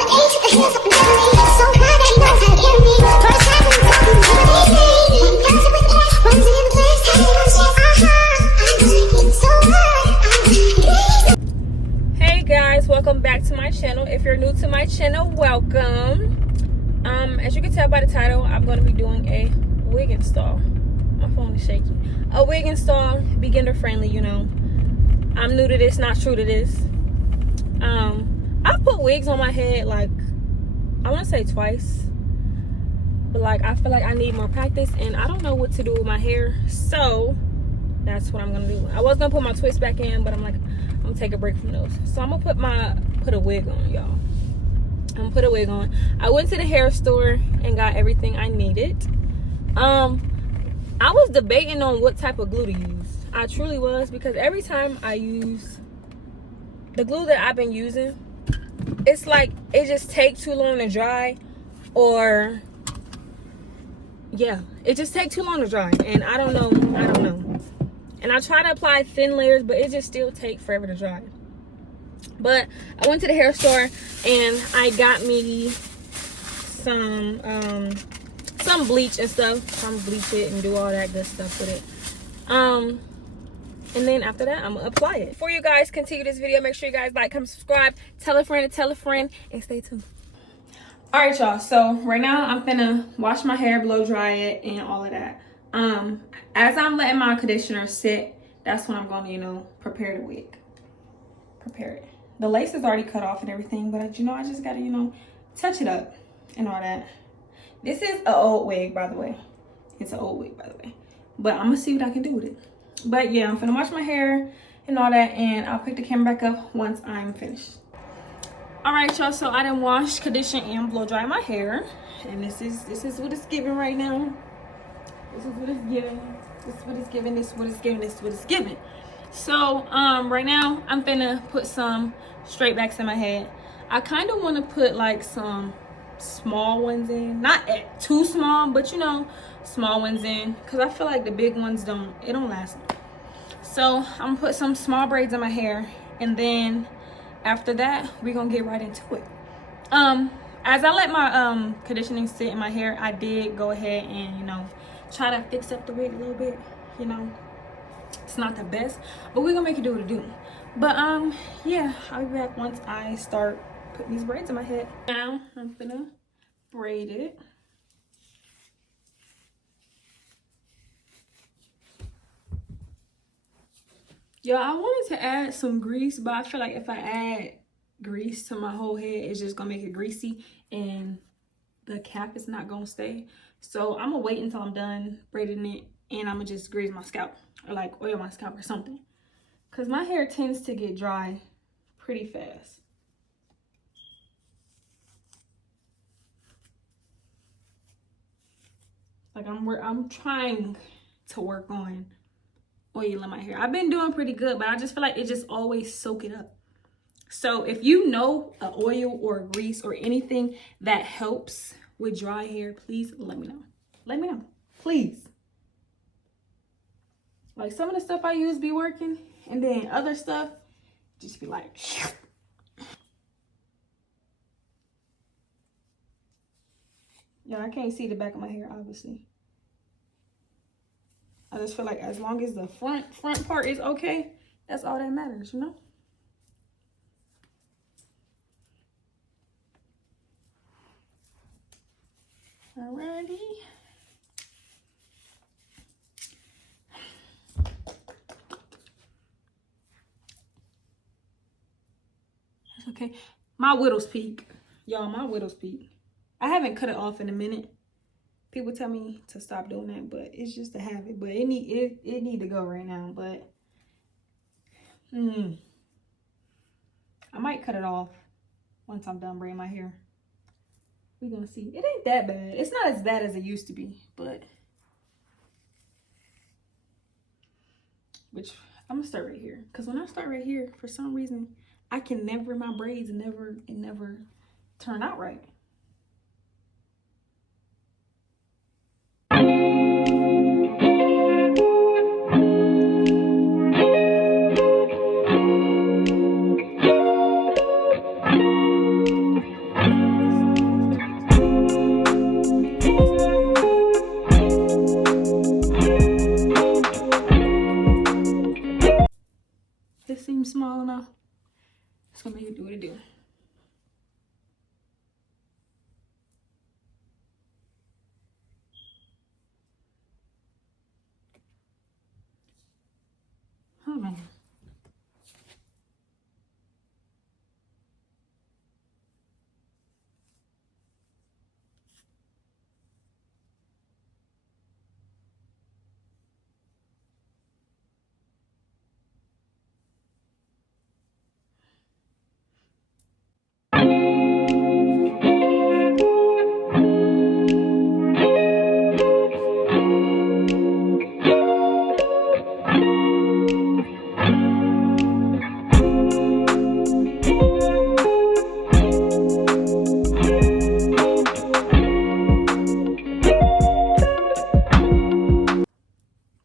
Hey guys, welcome back to my channel. If you're new to my channel, welcome. As you can tell by the title, I'm going to be doing a wig install. My phone is shaky. A wig install, beginner friendly, you know. I'm new to this, not true to this. I've put wigs on my head like, I want to say twice. But like, I feel like I need more practice and I don't know what to do with my hair. So, that's what I'm going to do. I was going to put my twists back in, but I'm like, I'm going to take a break from those. So, I'm going to put a wig on, y'all. I'm going to put a wig on. I went to the hair store and got everything I needed. I was debating on what type of glue to use. I truly was, because every time I use the glue that I've been using, it's like it just takes too long to dry, or yeah, it just takes too long to dry, and I don't know. And I try to apply thin layers, but it just still takes forever to dry. But I went to the hair store and I got me some bleach and stuff. So I'm gonna bleach it and do all that good stuff with it. And then after that, I'm gonna apply it. Before you guys continue this video, make sure you guys like, comment, subscribe, tell a friend, and stay tuned. All right, y'all. So right now, I'm finna wash my hair, blow dry it, and all of that. As I'm letting my conditioner sit, that's when I'm gonna, you know, prepare the wig. Prepare it. The lace is already cut off and everything, but you know, I just gotta, you know, touch it up and all that. This is an old wig, by the way. It's an old wig, by the way. But I'm gonna see what I can do with it. But yeah, I'm finna wash my hair and all that, and I'll pick the camera back up once I'm finished. All right, y'all, so I done wash, condition, and blow dry my hair. And this is what it's giving right now. This is what it's giving. This is what it's giving. This is what it's giving. This is what it's giving. So, right now, I'm finna put some straight backs in my head. I kind of want to put, like, some small ones in. Not too small, but, you know, small ones in. Because I feel like the big ones don't last long. So, I'm going to put some small braids in my hair. And then, after that, we're going to get right into it. As I let my conditioning sit in my hair, I did go ahead and, you know, try to fix up the wig a little bit, you know. It's not the best, but we're gonna make it do what it do. But yeah, I'll be back once I start putting these braids in my head. Now I'm gonna braid it. Yo, I wanted to add some grease, but I feel like if I add grease to my whole head, it's just gonna make it greasy and the cap is not gonna stay. So I'm gonna wait until I'm done braiding it, and I'm gonna just grease my scalp, or like oil my scalp or something, because my hair tends to get dry pretty fast. Like I'm trying to work on oiling my hair. I've been doing pretty good, but I just feel like it just always soak it up. So if you know an oil or a grease or anything that helps with dry hair, please let me know. Let me know, please. Like, some of the stuff I use be working, and then other stuff just be like, yeah, I can't see the back of my hair, obviously. I just feel like as long as the front part is okay, that's all that matters, you know? Alrighty. Okay, my widow's peak, y'all. My widow's peak. I haven't cut it off in a minute. People tell me to stop doing that, but it's just a habit. But it need to go right now. But I might cut it off once I'm done braiding my hair. We're gonna see. It ain't that bad. It's not as bad as it used to be, but which I'm gonna start right here, because when I start right here, for some reason, I can never, my braids never turn out right. Hold on.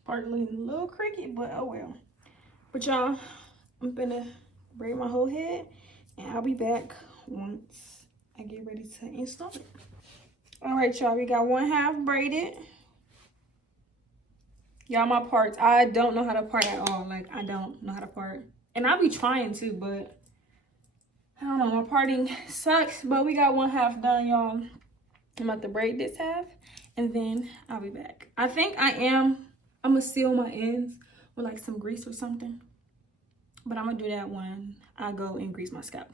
Partly a little creaky, but oh well. But y'all, I'm gonna braid my whole head, and I'll be back once I get ready to install it. All right, y'all, we got 1/2 braided. Y'all, my parts, I don't know how to part at all. Like, I don't know how to part. And I'll be trying to, but I don't know. My parting sucks, but we got 1/2 done, y'all. I'm about to braid this half, and then I'll be back. I think I'm gonna seal my ends with like some grease or something. But I'm gonna do that when I go and grease my scalp.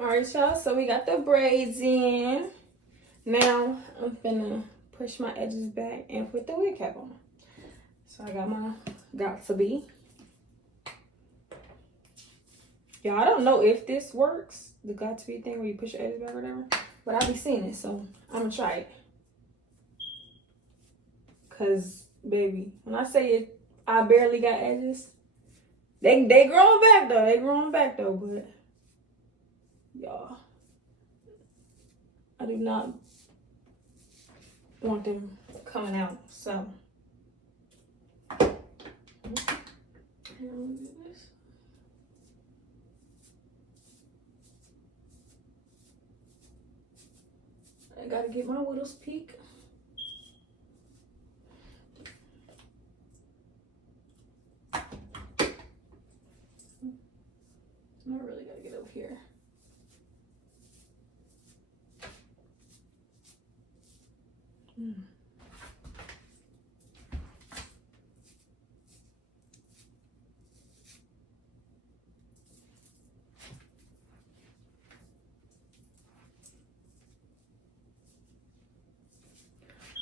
All right, y'all, so we got the braids in. Now I'm finna push my edges back and put the wig cap on. So I got my Got2b. Y'all, I don't know if this works, the Got2b thing where you push your edges back or whatever, but I'll be seeing it, so I'm gonna try it. Cause baby, when I say it, I barely got edges. They growing back though. They growing back though, but y'all, I do not want them coming out. So I gotta get my widow's peak. I really gotta get up here.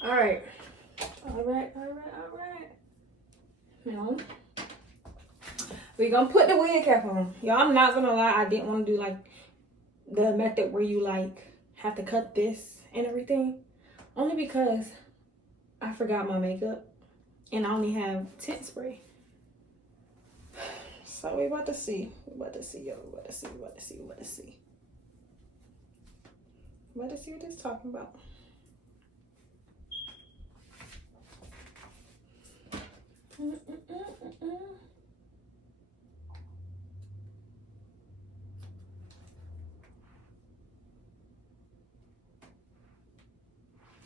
All right. Now, we're gonna put the wig cap on. Y'all, I'm not gonna lie, I didn't want to do like the method where you like have to cut this and everything. Only because I forgot my makeup and I only have tint spray. So we about to see. We about to see what it's talking about.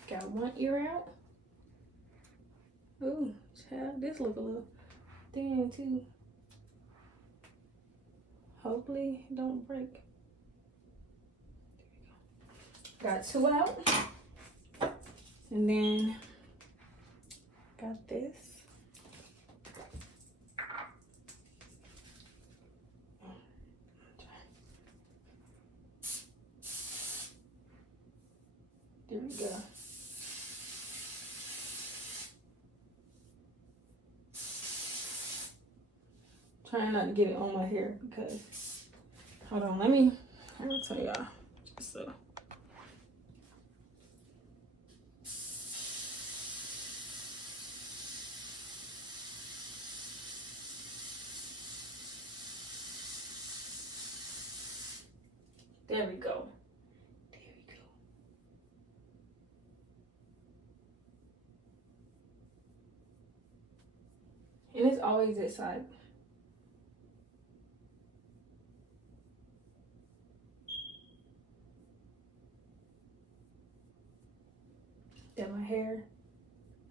Got one ear out. Ooh, child, this look a little thin too. Hopefully it don't break. Got 2 out. And then got this. There we go. Trying not to get it on my hair because, hold on, I'm gonna tell y'all. So. There we go. And it's always this side. That my hair,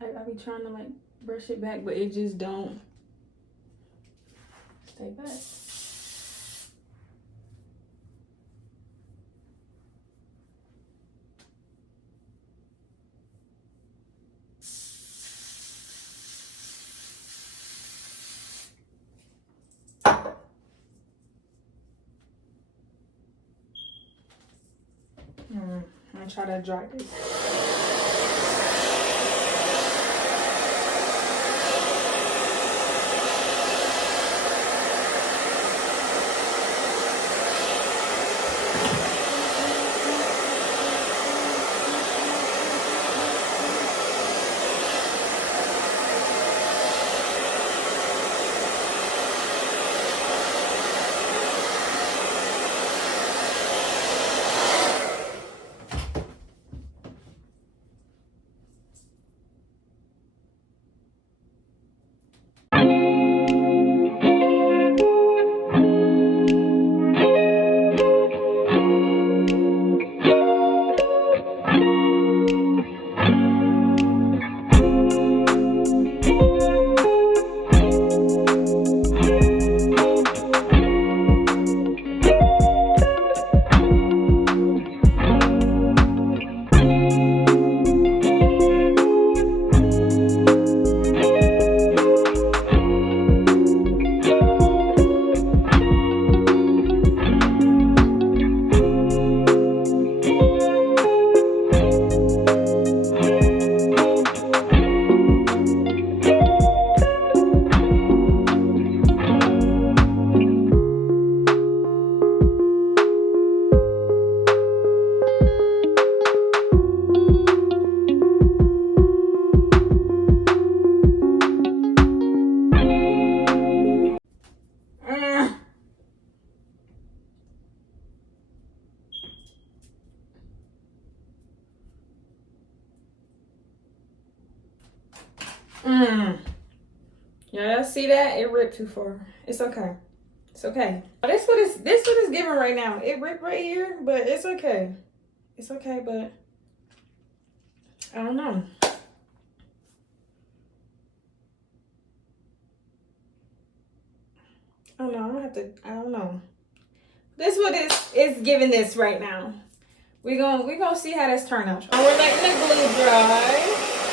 I be trying to like brush it back, but it just don't stay back. I'm gonna try to dry this. Y'all see that? It ripped too far. It's okay. It's okay. This what it's giving right now. It ripped right here, but it's okay. It's okay, but I don't know. I don't know. I'm gonna have to. I don't know. This what it's giving this right now. We gonna see how this turn out. We're letting the glue dry.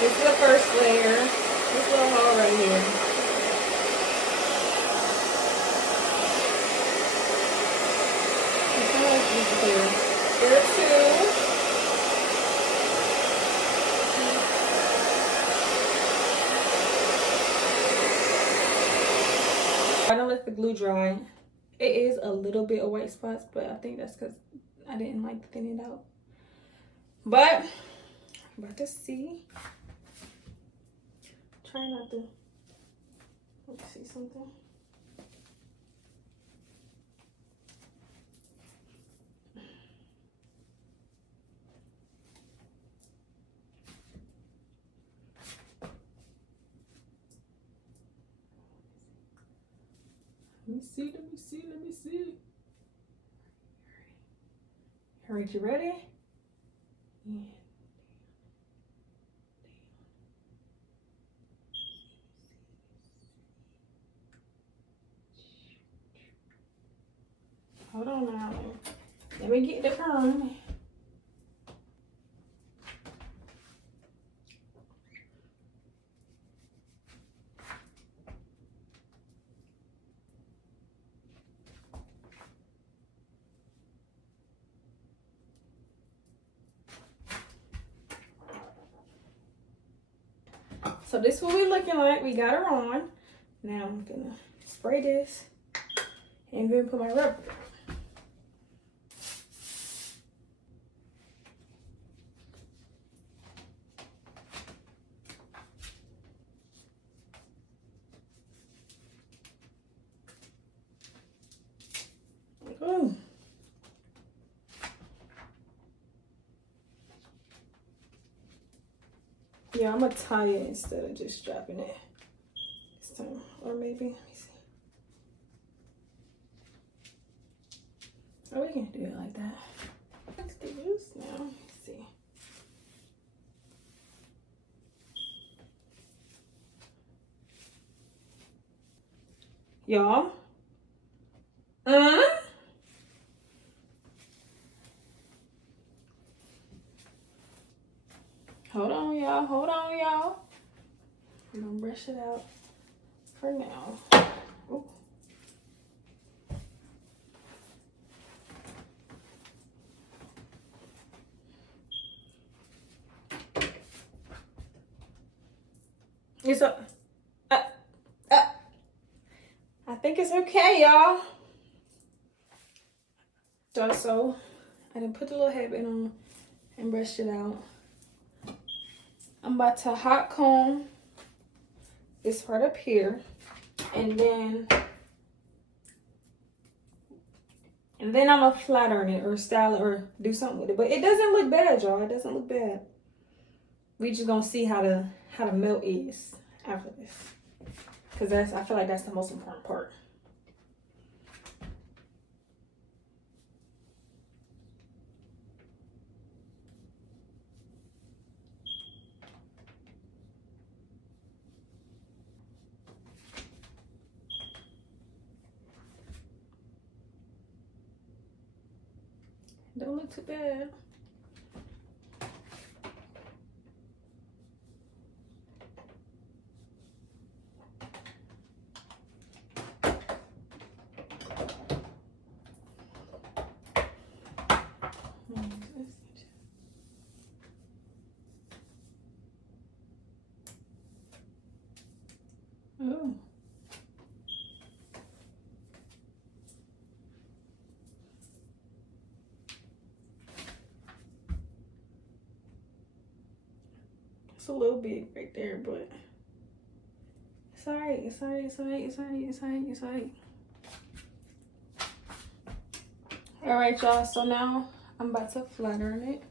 This is the first layer. This little hole right here. Here too. I don't let the glue dry. It is a little bit of white spots, but I think that's because I didn't like to thin it out. But I'm about to see. Try not to. Let me see something. Let me see. All right, you ready? Yeah. Hold on now. Let me get the perm. So this is what we looking like. We got her on. Now I'm gonna spray this and then put my rubber. Ooh. Yeah, I'm gonna tie it instead of just strapping it this time. Or maybe, let me see. Oh, we can do it like that. Let's get loose now. Let's see. Y'all. Hold on, y'all. Hold on, y'all. I'm gonna brush it out for now. Ooh. It's a, uh, I think it's okay, y'all. So I done put the little headband on and brushed it out. I'm about to hot comb this part up here, and then I'm gonna flat iron it or style it or do something with it. But it doesn't look bad, y'all. It doesn't look bad. We just gonna see how the melt is after this, cause I feel like that's the most important part. Don't look too bad. Oh. It's a little big right there, but it's alright. It's alright. It's alright. It's alright. It's alright. It's alright. Alright, y'all. So now I'm about to flat iron it.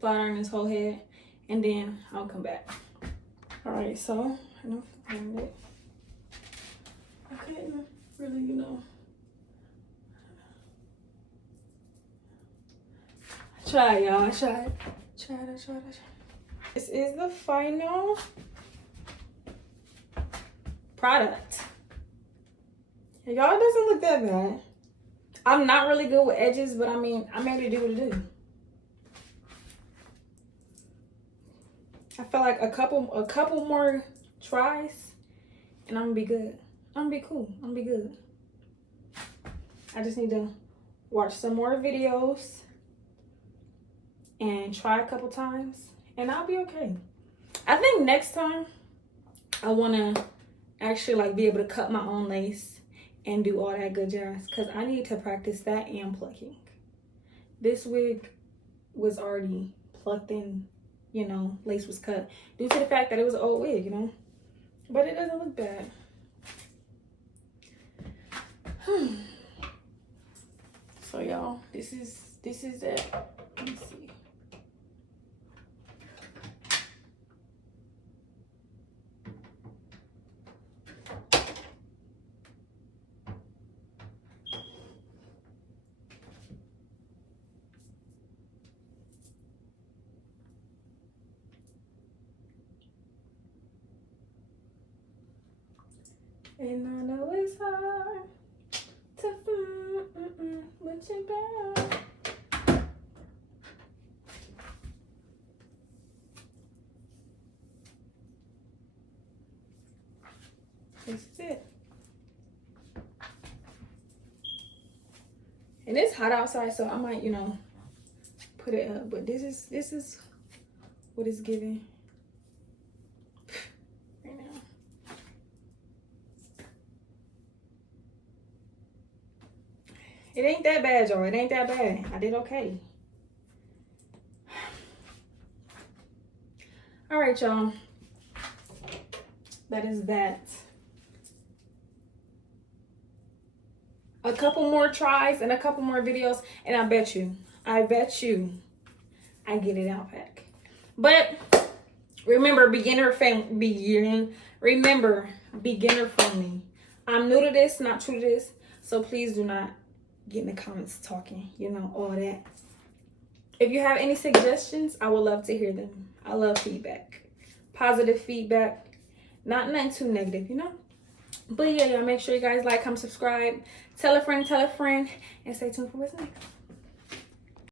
Flat iron this whole head, and then I'll come back. All right, so I know I ironed it. I couldn't really, try, y'all. I tried. This is the final product. Y'all, it doesn't look that bad. I'm not really good with edges, but I mean, I made it do what it do. I feel like a couple more tries, and I'm gonna be good. I'm gonna be cool. I'm gonna be good. I just need to watch some more videos and try a couple times, and I'll be okay. I think next time I wanna actually like be able to cut my own lace and do all that good jazz, because I need to practice that and plucking. This wig was already plucked in, lace was cut due to the fact that it was an old wig, but it doesn't look bad. So y'all, this is it. Let me see. And I know it's hard to find what you got. This is it. And it's hot outside, so I might, put it up. But this is what it's giving. It ain't that bad, y'all. It ain't that bad. I did okay. All right, y'all. That is that. A couple more tries and a couple more videos, and I bet you I get it out back. But remember, beginner friendly. I'm new to this, not true to this. So please do not get in the comments talking, you know, all that. If you have any suggestions, I would love to hear them. I love feedback. Positive feedback. Not nothing too negative, you know? But yeah, y'all make sure you guys like, comment, subscribe. Tell a friend, and stay tuned for what's next.